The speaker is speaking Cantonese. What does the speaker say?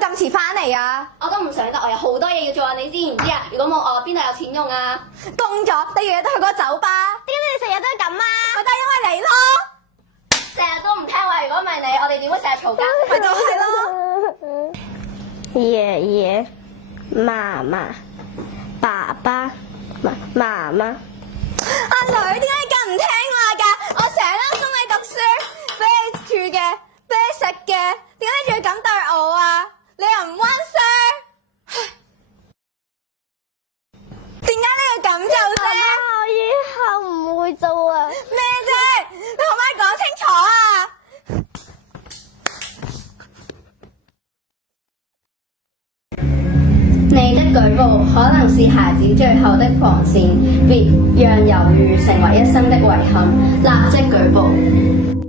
咁遲翻嚟啊？我都唔想得，我有好多嘢要做啊！你知唔知啊？如果冇我，邊度有錢用啊？工咗，你日日都去嗰個酒吧，點解你成日都係咁啊？咪都係因為你咯。成日都唔聽話，如果唔係你，我哋點會成日嘈交？咪就係咯。爺爺、嫲嫲、爸爸、媽媽。阿女，點解你咁唔聽話㗎？我成日都供你讀書，俾你住嘅，俾你食嘅，點解你仲要咁對我啊？你又唔溫書，點解你要咁做啫？我以後唔會做啊！咩啫？你可唔可以講清楚啊？你的舉報可能是孩子最後的防線，別讓猶豫成為一生的遺憾，立即舉報。